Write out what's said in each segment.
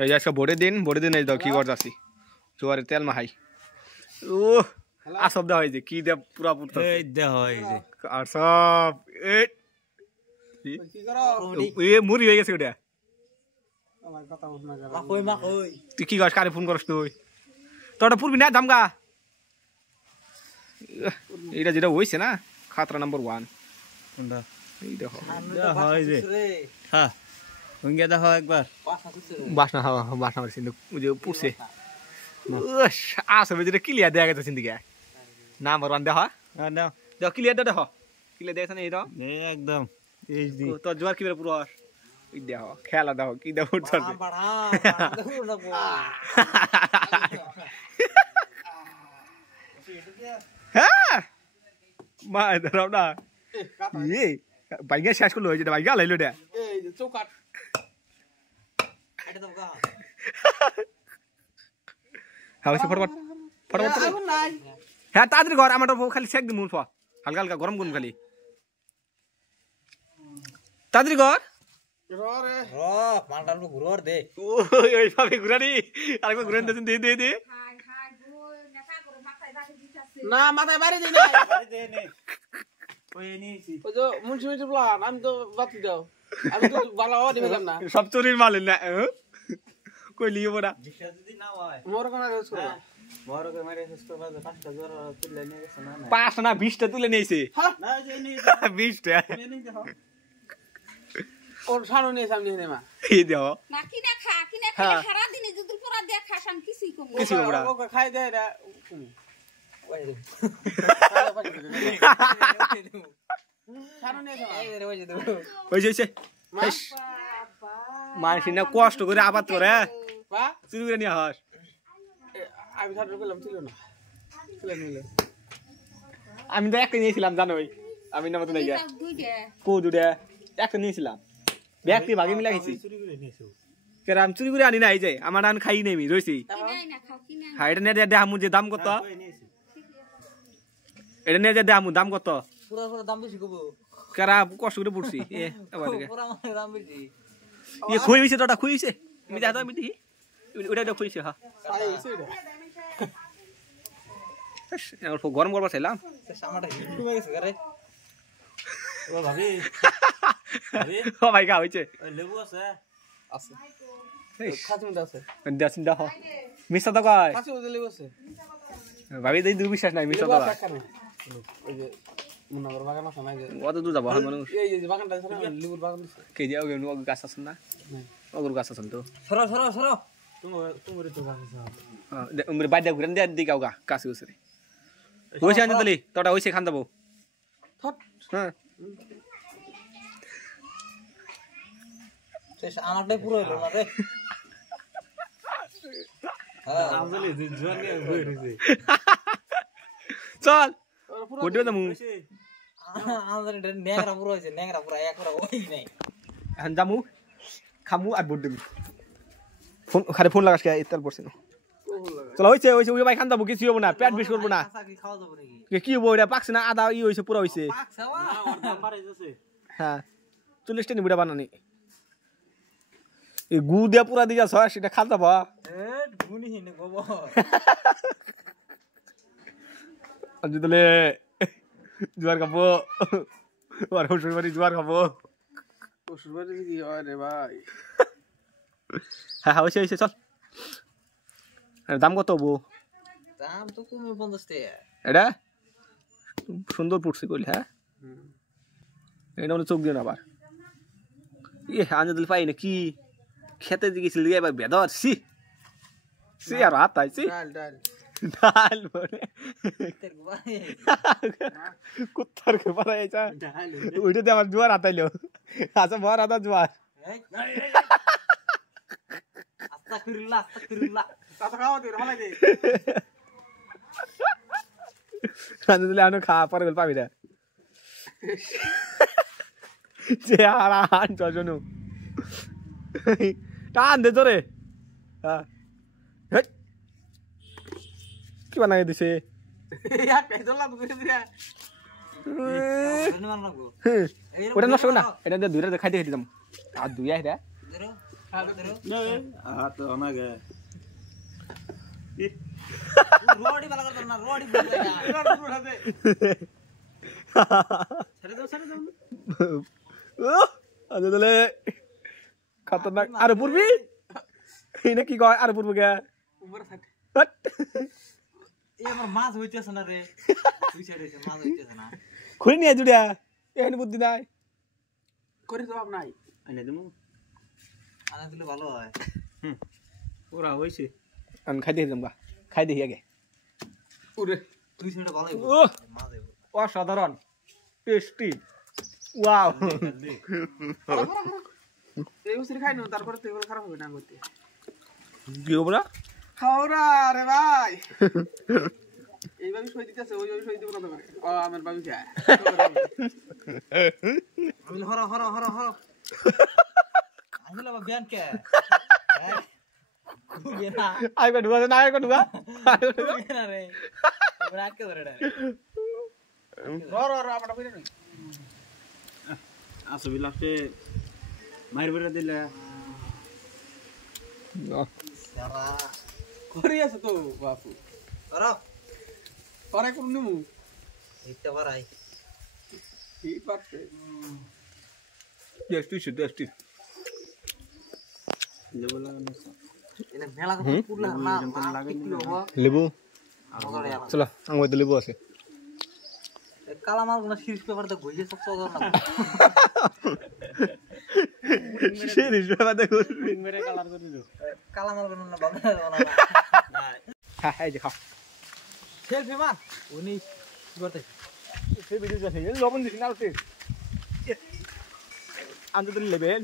এই যে আজকে ভোটের দিন এই দাও কি কর যাচ্ছি জোয়ারের তেল মাহাই ও আসব দেওয়া হয়েছে কি দেব পুরা পুরো এই দেওয়া হয়েছে আর সব মুড়ি হয়ে গেছে ওটা তুই কি করিস কারে ফোন করস তুই তোটা পুরবি না দামগা এইটা যেটা হয়েছে না খাতরা নাম্বার 1 এই দেখো হ্যাঁ ওইটা দেখো একবার বাসনা মারছে যে পুষছে আসবে যেটা ক্লিয়ার দেয়া গেছে সিন্দিকে নাম্বার 1 দেখো দেখো ক্লিয়ার দেখো ক্লিয়ার দেখছ না এই দাও একদম এইচডি তো জোয়ার কি পুরো এই দেখো খেলা দেখো কি দেখো চলছে হ্যাঁ মা ধরাও না এই বাইগা শেষ করলো যেটা বাইগা লাইলো এটা এই যে চৌকাট এটা তো গা হ্যাঁ ফটাফট হ্যাঁ তাড়াতাড়ি ঘর আমার খালি শেক দিমু হালকা হালকা গরম করুন খালি তাড়াতাড়ি ঘর মালটালু ঘুরোর দে ওইভাবে ঘুরানি আরেকবার ঘুরেন দে দে না মাথায় বাড়ি দে না ওই নিয়েছি ওই যে মুন্সিপালিটি প্লান আমি তো বাতি দাও আমি তো ভালো হওয়া দিলাম না সব চুরির মাল না কই লিও বড়া জিজ্ঞাসা যদি না হয় মোর কোন রেস করব মোর কে মারে শেষ করবা 5টা জোর তুলে নিয়ে গেছে না 5 না 20টা তুলে নিয়েছে না যে নিয়ে 20টা নিয়ে দেখো ওর সানো নিয়ে সামনে নে মা এই দাও না কিনা খা সারা দিনে যদি পুরা দেয়া খাসান কিছুই কম কিছু বড়া ওকে খাই দে রে ওই দে সানো নিয়ে যাও এই রে ওই দে ওই যে মানুষ না কষ্ট করে আবাদ করে বা চুরি করে নিয়ে হাস আমি ছাড় করলাম ছিল না ছিল নিলে আমি তো একটা নিয়েছিলাম জানোই আমি না মতো নাই গা দুইটা কো দুটা একটা নিয়েছিলাম ব্যক্তি ভাগে মিলা গেছি চুরি করে নিয়েছো কেরাম চুরি করে আনি নাই যে আমার আন খাই নেমি রইছি কিনাই না খাও কিনা হ্যাঁ এটা নিয়ে দেখামু যে দাম কত এটা নিয়ে দেখামু দাম কত পুরো পুরো দাম বেশি কব কেরা কষ্ট করে পড়ছি এ আবার পুরো মানে দাম বেশি ये खोई से टोटा खोई से मी जाता मी दी ওটা তো খুইছে হ্যাঁ অল্প গরম করবার চাইলাম সামাটা হিট কমে গেছে রে ও ভাবি ও ভাই গা হইছে লেবু আছে আছে খাসি মধ্যে আছে দেন দাও মিছা তো কয় খাসি মধ্যে লেবু আছে ভাবি দেই দুর্বিশ্বাস নাই মিছা তো ওই যে মুন্নাগর বাগান আছে না যে অত দূর যাব মানুষ এই যে বাগানটা আছে না লেবুর বাগান আছে কে যাও গে নো গাছ আছে না ওগুর গাছ আছে তো সরো তুমি তো গাছ আছে হ্যাঁ উমরে বাইদা ঘুরেন দে দিকাও গা কাছে উসরে হইছে আনি দলি তোটা হইছে খান দাবো থট হ্যাঁ শেষ আমারটাই পুরো হলো না রে হ্যাঁ আমজলি জোয়ান নিয়ে বই রইছে চল ওডে দামু আমাদের নেংরা পুরো হইছে নেংরা পুরো একরা ওই নাই এখন যামু খামু আর বড দেবি ফোন খারে ফোন লাগাস কে ইতাল পড়ছে না চল হইছে ওই ভাই খান দাবো কিছু হবো না পেট বিষ করবো না কি খাওয়া যাবে নাকি কি হবো এটা পাকছে না আদা ই হইছে পুরো হইছে পাকছে ওয়া ওর দাম বাড়াই যাচ্ছে হ্যাঁ 40 টা নিবুড়া বানানি এই গু দিয়া পুরা দিয়া ছয় সেটা খান দাবো এ গুনি হিনে গব আজি দলে জোয়ার খাবো আর শ্বশুর বাড়ি জোয়ার খাবো শ্বশুর বাড়ি কি হয় রে ভাই হ্যাঁ হইছে হইছে চল দাম কত হবো দাম তো কমে 50 টাকা এটা সুন্দর পড়ছে কইল হ্যাঁ এটা মনে চোখ দিও না আবার ইয়ে আনজা দিল পাই না কি খেতে গেছিল এবার বেদর সি আর হাত আইছি ডাল বলে কুত্তার কে পারা আইছা ওইটা দিয়ে আমার জোয়ার আতাইলো আচ্ছা বড় আতা জোয়ার আস্তাগফিরুল্লাহ তাতা খাওয়া দে ভালো দে আনজা দিলে আনো খা পরে গেল পাবি না যে আর আন জজনু টান দে তোরে হ্যাঁ কি বানাই দিছে ওটা নষ্ট না এটা দুইটা খাইতে খেতে যাম আর দুই আইরা হাত অনাগে রোডি বালা করতাম না রোডি বুঝাই না ছেড়ে দাও আজ তাহলে খতরনাক আর পূর্বি এনে কি কয় আর পূর্ব গে উপরে থাকে এই আমার মাছ হইতেছে না রে তুই ছেড়ে দে মাছ হইতেছে না খুলে নিয়ে জুড়িয়া এখানে বুদ্ধি নাই করি তো নাই আনে দেবো আনা দিলে ভালো হয় ওরা হয়েছে আমি খাই দিয়ে যাবো খাই দেখি আগে ওরে তুই ছেড়ে ভালো ও মাছ হইব অসাধারণ টেস্টি ওয়াও এই উসরি খাই না তারপরে তো এগুলো খারাপ হবে না করতে কি হবে না খাওরা রে ভাই এইভাবে সই দিতেছে ওইভাবে সই দিব না তোমার ও আমার বাবু যায় আমি হরা হরা হরা হরা আমি লাগা বিয়ান কে কুগেনা আইবা ঢুকা না আইবা ঢুকা কুগেনা রে রাত কে ধরে রে র আমরা কইরে নই আসবি লাস্টে মাইর বেরা দিলে সারা করি আছে তো বাপু কর করে কোন নিমু এইটা বারাই কি পাচ্ছে টেস্টি লেবু লাগানো এনে মেলা কত পুরলা না কি হবো লেবু চলো আমার তো লেবু আছে কালা মাল না সিরিজ পেপার তো গইয়ে সব সব না সিরিজ পেপার দেখো মেরে কালার করে দিও কালা মাল না বাবা না হ্যাঁ এই যে খাও সেলফি মার উনি কি করতে সেই ভিডিও আছে লবণ দিছি না ওতে আনতে দিলে লেবেন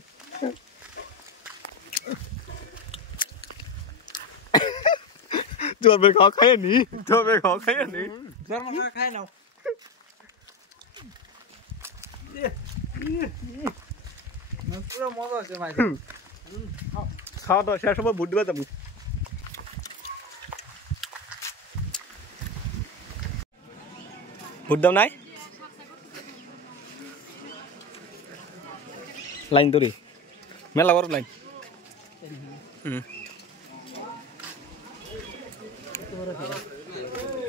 তোর খাওয়া খায় নি ধর্ম খাই নাও পুরো মজা আছে ভাই খাওয়া দাওয়া শেষ সময় ভোট দিবা যাবো ভোট দাও নাই লাইন ধরি মেলা বড় লাইন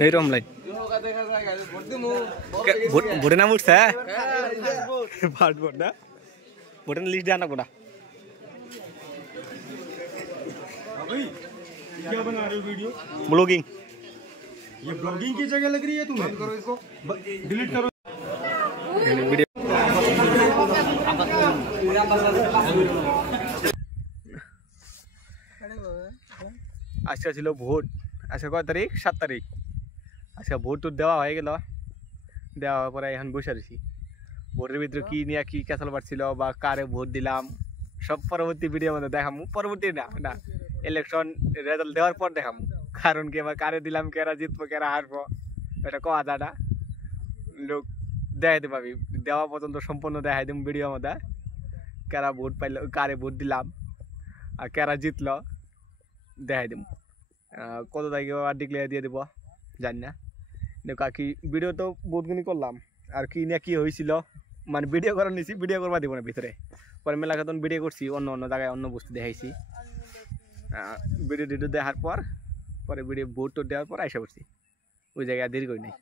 এইরকম লাইন ভোটে নাম উঠছে ভোট না ভোটের লিস্ট দেওয়া না গোটা क्या बना रहे हो वीडियो ब्लॉगिंग ये ब्लॉगिंग की जगह लग रही है तुम्हें करो इसको डिलीट करो वीडियो আজকে ছিল ভোট আজকে কয় তারিখ 7 তারিখ আজকে ভোট তো দেওয়া হয়ে গেল দেওয়া হওয়ার পরে এখন বসে রয়েছি ভোটের ভিতরে কি নিয়ে কি ক্যাসাল পাচ্ছিল বা কারে ভোট দিলাম সব পরবর্তী ভিডিওর মধ্যে দেখামু পরবর্তী না ইলেকশন রেজাল্ট দেওয়ার পর দেখামু কারণ কি এবার কারে দিলাম কেরা জিতবো কেরা হারবো এটা কয়া দাদা লোক দেখাইতে পাবি দেওয়া পর্যন্ত সম্পূর্ণ দেখাই দিম ভিডিওর মধ্যে কেরা ভোট পাইলো কারে ভোট দিলাম আর কেরা জিতলো দেখাই দিম কত তারিখে ডিক্লেয়ার দিয়ে দিব জানি না কাকি ভিডিও তো বহুতগুনি করলাম আর কি নিয়ে কি হয়েছিল মানে ভিডিও করা নিয়েছি ভিডিও করবা দিব না ভিতরে পরে মেলা খাতন ভিডিও করছি অন্য জায়গায় অন্য বস্তু দেখাইছি ভিডিও টিডিও দেখার পরে ভিডিও ভোট টোট দেওয়ার পর আইসা করছি ওই জায়গায় দেরি করি নাই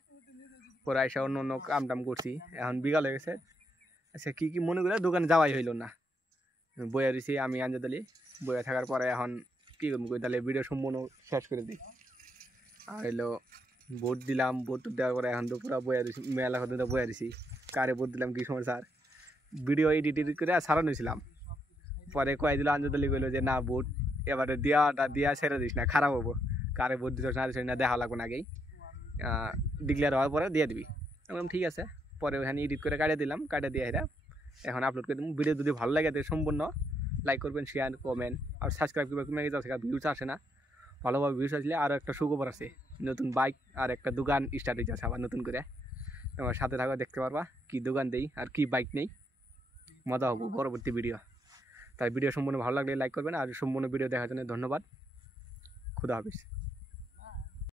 পরে আইসা অন্য কাম টাম করছি এখন বিকাল হয়ে গেছে আচ্ছা কী কী মনে করে দোকানে যাওয়াই হইল না বইয়া রয়েছি আমি আঞ্জাদালি বইয়া থাকার পরে এখন কী করবো তাহলে ভিডিও সম্পূর্ণ শেষ করে দিই আর হইলো ভোট দিলাম ভোট দেওয়ার পরে এখন তো পুরো বইয়া দিছি মেলা কথা বইয়া দিছি কারে ভোট দিলাম কী সময় স্যার ভিডিও এডিট করে সারানো ছিলাম পরে কয়ে দিল আঞ্জাদালি কইলো যে না ভোট এবারে দিয়া ছেড়ে দিস না খারাপ হবো কারে ভোট দিস না দিস না দেখা লাগবো না আগেই ডিক্লেয়ার হওয়ার পরে দিয়ে দিবি আমি বললাম ঠিক আছে পরে ওখানে এডিট করে কাটিয়ে দিলাম কাটিয়ে দিয়ে এটা এখন আপলোড করে দেবো ভিডিও যদি ভালো লাগে সম্পূর্ণ লাইক করবেন শেয়ার কমেন্ট আর সাবস্ক্রাইব করবেন কমে গেছে ভিউজ আসে না ভালোভাবে ভিউজ আসলে আরও একটা সুখবর আছে নতুন বাইক আর একটা দোকান স্টার্ট হয়েছে আছে আবার নতুন করে আমার সাথে থাকা দেখতে পারবা কি দোকান দেই আর কি বাইক নেই মজা হবো পরবর্তী ভিডিও তাই ভিডিও সম্পূর্ণ ভালো লাগলে লাইক করবেন আর সম্পূর্ণ ভিডিও দেখার জন্য ধন্যবাদ খুদা হাফিজ